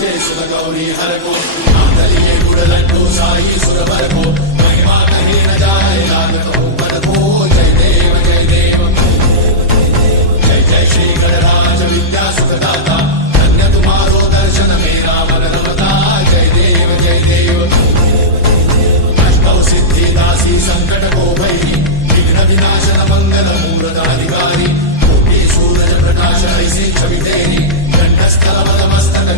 जय सुर गौरी हर को मातली के गुड़ लड्डू साई सुर भर को महिमा कहीं न जाए लागत हो पर को जय देव जय देव जय जय श्री गणराज विद्या